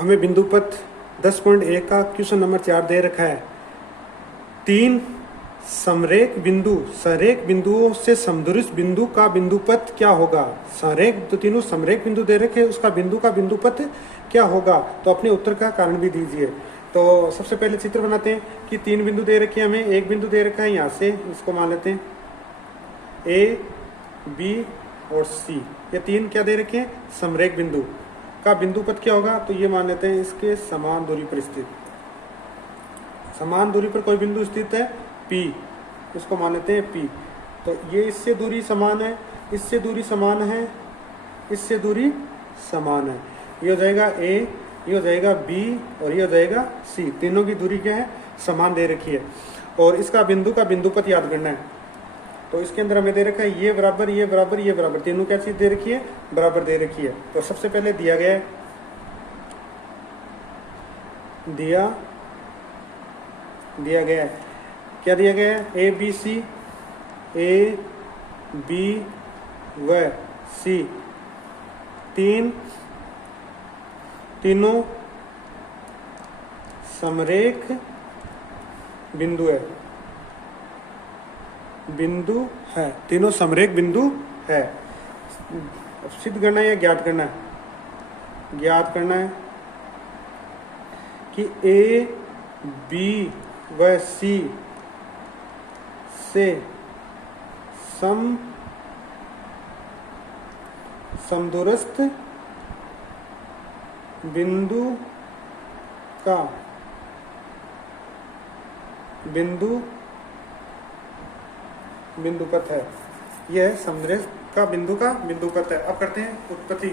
हमें बिंदु पथ 10.1 का क्वेश्चन नंबर 4 दे रखा है। तीन समरेख बिंदुओं से समदूरस्थ बिंदु का बिंदु पथ क्या होगा। तो तीनों समरेख बिंदु दे रखे, उसका बिंदु का बिंदु पथ क्या होगा। तो अपने उत्तर का कारण भी दीजिए। तो सबसे पहले चित्र बनाते हैं कि तीन बिंदु दे रखे हैं हमें। एक बिंदु दे रखा है यहाँ से, इसको मान लेते हैं ए, बी और सी। ये तीन क्या दे रखे हैं, समरेख बिंदु का बिंदु पथ क्या होगा। तो ये मान लेते हैं इसके समान दूरी पर स्थित, समान दूरी पर कोई बिंदु स्थित है P, इसको मान लेते हैं P। तो ये इससे दूरी समान है, इससे दूरी समान है, इससे दूरी समान है। ये हो जाएगा A, ये हो जाएगा B और ये हो जाएगा C। तीनों की दूरी क्या है, समान दे रखी है। और इसका बिंदु का बिंदु पथ याद करना है। तो इसके अंदर हमें दे रखा है ये बराबर, ये बराबर, ये बराबर, तीनों क्या चीज दे रखी है, बराबर दे रखी है। तो सबसे पहले दिया गया है, दिया गया है, क्या दिया गया है, ए बी सी, ए बी व सी, तीनों समरेख बिंदु है, तीनों समरेख बिंदु है। सिद्ध करना है या ज्ञात करना है, ज्ञात करना है कि ए बी व सी से समदूरस्थ बिंदु का बिंदु पथ है। यह समरेख का बिंदु पथ है। अब करते हैं उत्पत्ति।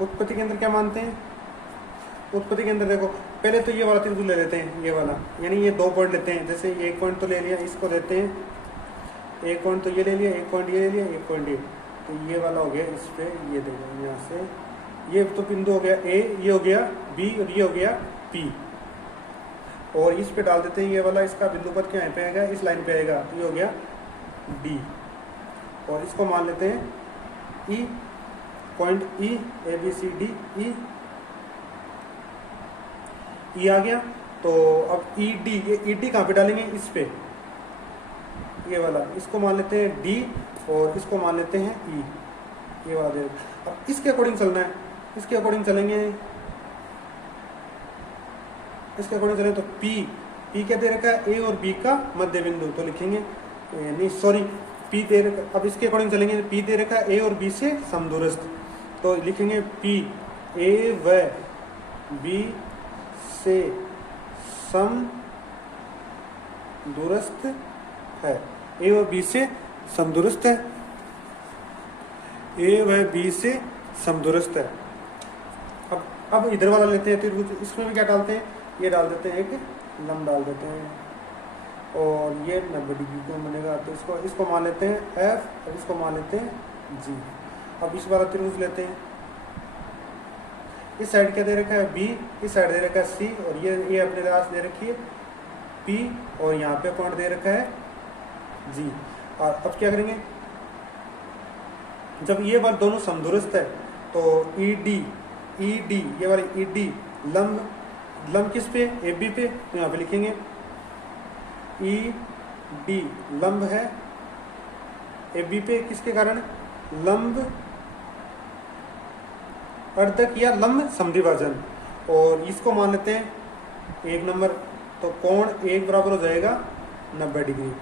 उत्पत्ति के अंदर क्या मानते हैं, उत्पत्ति के अंदर देखो पहले तो ये वाला त्रिभुज ले लेते हैं, ये वाला, यानी ये दो पॉइंट लेते हैं। जैसे एक पॉइंट तो ले लिया, इसको लेते हैं, एक पॉइंट तो ये ले लिया, एक पॉइंट ये ले लिया, एक पॉइंट ये, तो ये वाला हो गया। इस पे ये देखो यहाँ से, ये तो बिंदु हो गया ए, ये हो गया बी और ये हो गया पी। और इस पे डाल देते हैं ये वाला, इसका बिंदु पथ क्या पे आएगा, इस लाइन पे आएगा, तो ये हो गया डी। और इसको मान लेते हैं E, point E, A B C D, E आ गया। तो अब ई डी, ये ई डी कहाँ पे डालेंगे, इस पे, ये वाला, इसको मान लेते हैं डी और इसको मान लेते हैं ई, ये वाला दे। अब इसके अकॉर्डिंग चलना है, इसके अकॉर्डिंग चलेंगे, इसके अकॉर्डिंग चलें तो P क्या दे रखा है, ए और बी का मध्य बिंदु, तो लिखेंगे नहीं सॉरी P दे रखा। अब इसके अकॉर्डिंग चलेंगे, P दे रखा है ए और बी से समदूरस्थ, तो लिखेंगे P ए व बी से समदूरस्थ है, ए और बी से समदूरस्थ है, ए व बी से समदूरस्थ है। अब इधर वाला लेते हैं त्रिभुज, इसमें भी क्या डालते हैं, ये डाल देते हैं, एक लंब डाल देते हैं और ये 90 डिग्री को बनेगा। तो इसको मान लेते हैं F और इसको मान लेते हैं G। अब इस वाला त्रिभुज लेते हैं, इस साइड क्या दे रखा है B, इस साइड दे रखा है C और ये अपने पास दे रखी है P और यहाँ पे पॉइंट दे रखा है G। और अब क्या करेंगे, जब ये बार दोनों समदूरस्थ है तो ED, ये वाली ED लंब किस पे, ए बी पे, तो यहाँ पे लिखेंगे ई डी लंब है ए बी पे, किसके कारण, लंब अर्धक या लंब समद्विभाजन। और इसको मान लेते हैं 1 नंबर, तो कोण 1 बराबर हो जाएगा 90 डिग्री।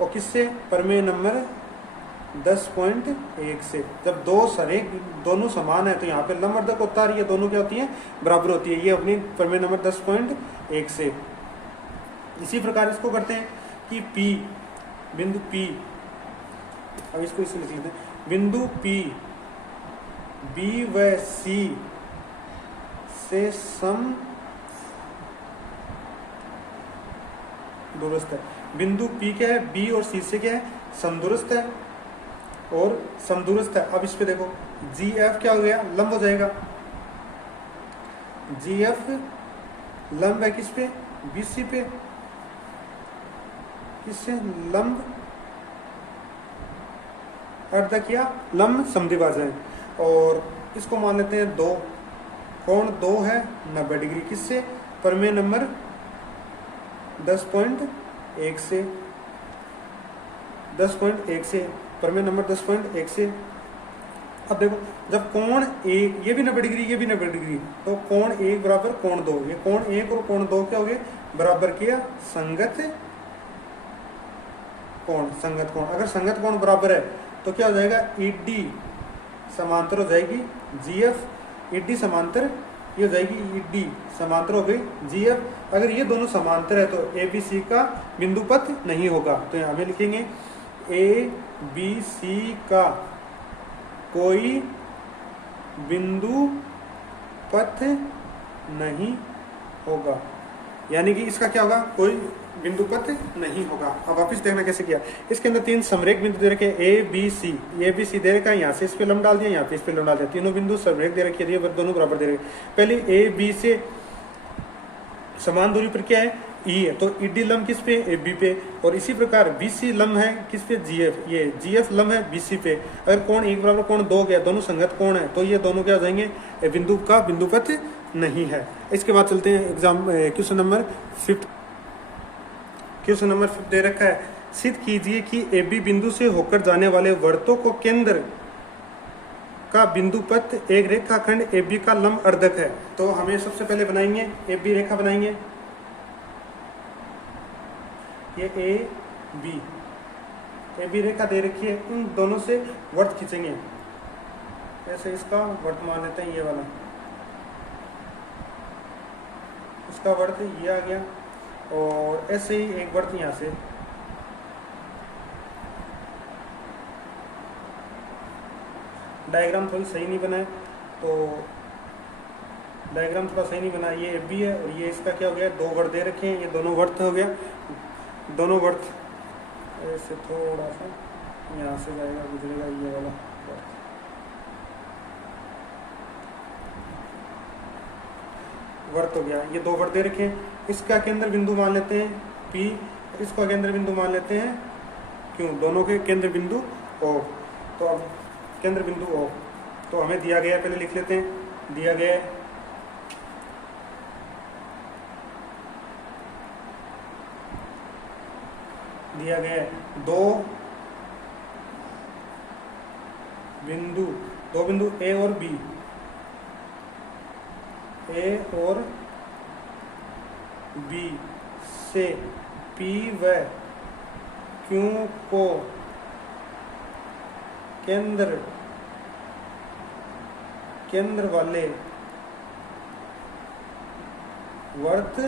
और किससे, प्रमेय नंबर 10.1 से। जब दोनों समान है तो यहाँ पे लंब अर्धक होता है, ये दोनों क्या होती है, बराबर होती है। ये अपनी प्रमेय नंबर 10.1 से। इसी प्रकार इसको करते हैं कि P, बिंदु P, अब इसको इसमें लिख लेते हैं, बिंदु P B व C से समदूरस्थ है। बिंदु P क्या है, B और C से क्या है, समदूरस्थ है और समदूरस्थ है। अब इस पे देखो GF क्या हो गया, लंब हो जाएगा। GF लंब है किस पे, BC पे, किससे, लंब अर्धक या लंब समद्विभाजन। और इसको मान लेते हैं 2, कोण 2 है 90 डिग्री, किससे? प्रमेय नंबर 10.1 से, 10.1 से, प्रमेय नंबर 10.1 से। अब देखो जब कोण 1, ये भी 90 डिग्री, ये भी 90 डिग्री, तो कोण 1 बराबर कोण 2, ये कोण 1 और कोण 2 क्या हो गए? बराबर किया संगत कोण, संगत कोण। अगर संगत कोण बराबर है तो क्या हो जाएगा? ईडी समांतर हो जाएगी जीएफ, ईडी समांतर ये हो जाएगी ईडी समांतर हो गई जीएफ। अगर ये दोनों समांतर है तो एबीसी का बिंदु पथ नहीं होगा। तो यहाँ पे लिखेंगे ए बी सी का कोई बिंदु पथ नहीं होगा, यानी कि इसका क्या होगा? कोई बिंदु पथ नहीं होगा। अब वापिस देखना कैसे किया। इसके अंदर 3 समरेख बिंदु दे रखे ए बी सी, ए बी सी दे रखा है, यहाँ से इस पे लंब डाल दिया, यहाँ पे इस पे लंब डाल दिया, तीनों बिंदु समरेख दे रखी है, दोनों बराबर दे रखे। पहले ए बी से समान दूरी पर क्या है? ई है, तो ईडी लंब किस पे? ए बी पे। और इसी प्रकार बी सी लंब है किस पे? जी एफ, ये जी एफ लंब है बी सी पे। अगर कोण 1 बराबर कोण 2 गया, दोनों संगत कोण है, तो ये दोनों क्या हो जाएंगे? बिंदु का बिंदु पथ नहीं है। इसके बाद चलते हैं exam question number 5। Question number 5 दे रखा है, सिद्ध कीजिए कि ए बी बिंदु से होकर जाने वाले वर्तों को केंद्र का बिंदु पथ एक रेखाखंड ए बी का लंब अर्धक है। तो हमें सबसे पहले बनाएंगे ए बी रेखा बनाएंगे, ये ए बी रेखा दे रखी है, उन दोनों से वर्त खींचेंगे। ऐसे इसका वर्त मान लेते हैं, ये वाला इसका वर्त ये आ गया, और ऐसे ही एक वर्त यहाँ से, डायग्राम थोड़ी सही नहीं बना है, तो डायग्राम थोड़ा सही नहीं बना। ये एफ बी है और ये इसका क्या हो गया? 2 वर्त दे रखे हैं, ये दोनों वर्त हो गया, दोनों वर्त ऐसे थोड़ा सा यहाँ से जाएगा, गुजरेगा ये वाला वर्त हो गया। ये 2 वर्त दे रखे हैं, इसका केंद्र बिंदु मान लेते हैं P, इसका केंद्र बिंदु मान लेते हैं क्यों? दोनों के केंद्र बिंदु O। तो अब केंद्र बिंदु O तो हमें दिया गया है, पहले लिख लेते हैं, दिया गया है दो बिंदु A और B, ए और बी से P व Q को केंद्र वाले वर्त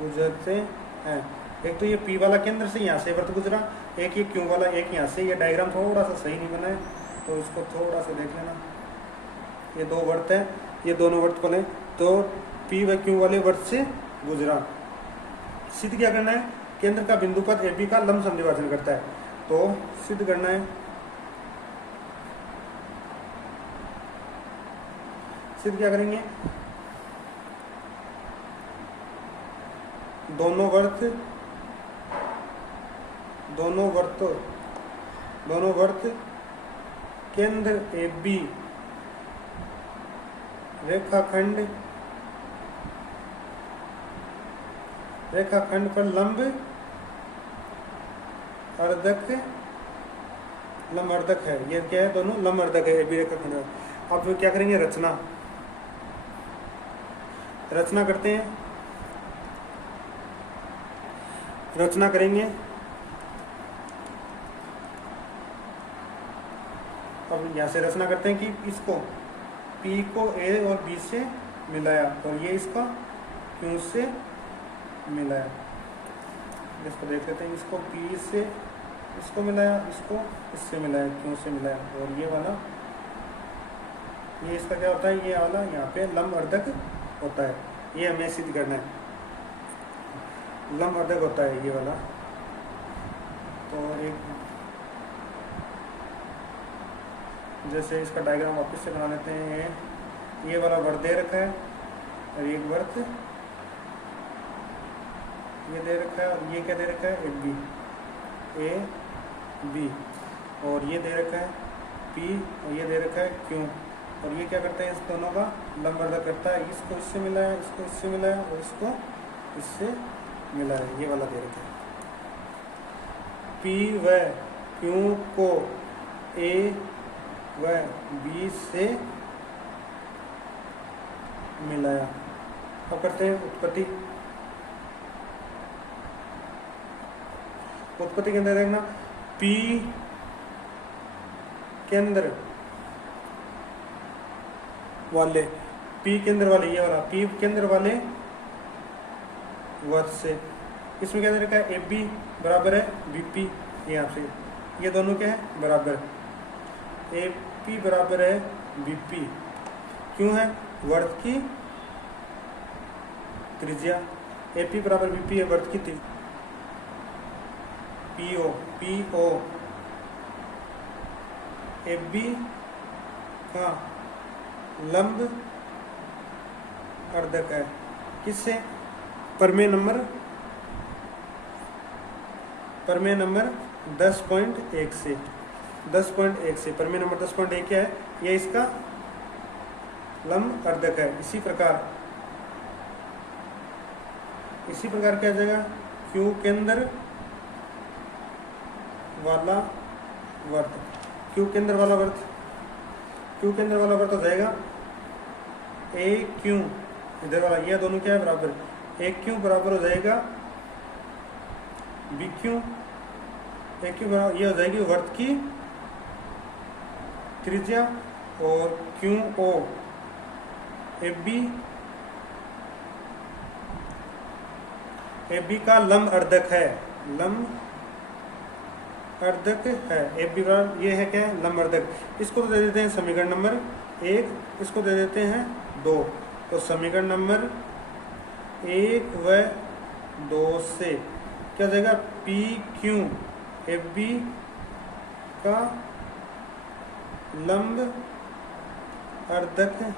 गुजरते हैं। एक तो ये P वाला केंद्र से यहाँ से वर्त गुजरा, एक ये Q वाला, एक यहाँ से। ये डायग्राम थोड़ा सा सही नहीं बना है, तो इसको थोड़ा सा देख लेना। ये 2 वर्त है, ये दोनों वर्त बने, तो P व Q वाले वर्त से गुजरा। सिद्ध क्या करना है? केंद्र का बिंदु पथ AB का लंब समद्विभाजन करता है, तो सिद्ध करना है। सिद्ध क्या करेंगे? दोनों वर्त केंद्र AB रेखाखंड पर लंब अर्धक है। ये क्या है? दोनों लंब अर्धक है AB रेखाखंड। अब क्या करेंगे? रचना करते हैं, रचना करेंगे। अब यहाँ से रचना करते हैं कि इसको P को A और B से मिलाया, और ये इसका Q से मिलाया। इसको देख लेते हैं, इसको P से इसको मिलाया, इसको इससे मिलाया, Q से मिलाया, और ये वाला, ये इसका क्या होता है? ये वाला यहाँ पे लंब अर्धक होता है। ये हमें सिद्ध करना है, लंब अर्धक होता है ये वाला। तो एक जैसे इसका डायग्राम वापस से बना लेते हैं। ये वाला वर्त दे रखा है, और एक वर्त ये दे रखा है, और ये क्या दे रखा है? AB और ये दे रखा है P और ये दे रखा है Q, और ये क्या करता है, इस दोनों का लंबवर्धक करता है, इसको इससे मिला है, इसको इससे मिला है और इसको इससे मिला है, ये वाला दे रखा है। P व Q को A व B से मिलाया। अब करते हैं उत्पत्ति। उत्पत्ति के अंदर देखना P केंद्र वाले, P केंद्र वाले, ये वाला P केंद्र वाले वर्ग से, इसमें क्या दे रखा है, AB बराबर है BP, यहाँ से ये दोनों क्या है बराबर, AP बराबर है BP, क्यों है, वर्ग की त्रिज्या, AP बराबर BP है वर्ग की त्रिज्या, PO AB का लंब अर्धक है, किससे, प्रमेय नंबर 10.1 से, 10.1 से, प्रमेय नंबर 10.1 क्या है, यह इसका लंब अर्धक है। इसी प्रकार क्या जाएगा, Q केंद्र वाला वर्त, Q केंद्र वाला वर्त हो जाएगा AQ, इधर वाला ये दोनों क्या है बराबर, AQ बराबर हो जाएगा BQ, AQ बराबर ये हो जाएगी वर्त की त्रिज्या, और QO AB का लंब अर्धक है, AB बराबर ये है क्या है, लंब अर्धक। इसको तो दे देते हैं समीकरण नंबर 1, इसको दे देते हैं 2, तो समीकरण नंबर 1 व 2 से क्या हो जाएगा, PQ AB का लंब अर्धक है,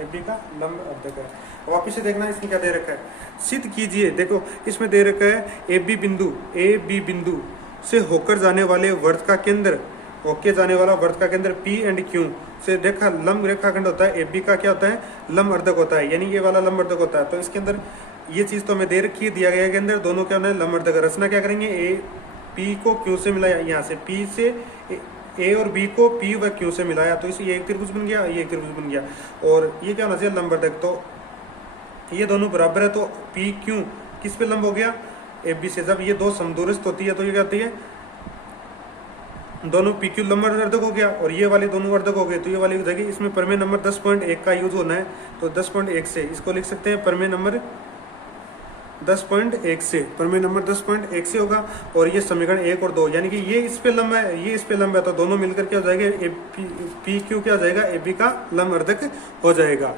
AB का लंब अर्धक है। वापिस से देखना इसमें क्या दे रखा है, सिद्ध कीजिए। देखो इसमें दे रखा है AB बिंदु से होकर जाने वाले वर्त का केंद्र, P एंड Q से देखा लंब रेखाखंड होता है, AB का क्या होता है, लंब अर्धक होता है, यानी ये वाला लंब अर्धक होता है। तो इसके अंदर ये चीज तो हमें दे रखी है, दिया गया के अंदर दोनों क्या होना है, लंब अर्धक। रचना क्या करेंगे, P को Q से मिलाया, यहाँ से P से A और B को P व Q से मिलाया, तो इसे ये एक त्रिभुज बन गया, ये एक त्रिभुज बन गया, और ये क्या होना चाहिए, लंब अर्धक। तो ये दोनों बराबर है, तो PQ किस पे लंब हो गया, AB से। जब ये दो समदूरस्थ होती है तो ये क्या होती है, दोनों PQ लंब अर्धक हो गया, और ये वाले दोनों अर्धक हो गए, तो ये वाली हो जाएगी। इसमें प्रमेय नंबर 10.1 का यूज होना है, तो 10.1 से इसको लिख सकते हैं, प्रमेय नंबर 10.1 से, प्रमेय नंबर 10.1 से होगा। और ये समीकरण 1 और 2, यानी कि ये इस पे लंब है, ये इस पे लंब है, तो दोनों मिलकर क्या हो जाएगा, PQ क्या हो जाएगा, AB का लंब अर्धक हो जाएगा।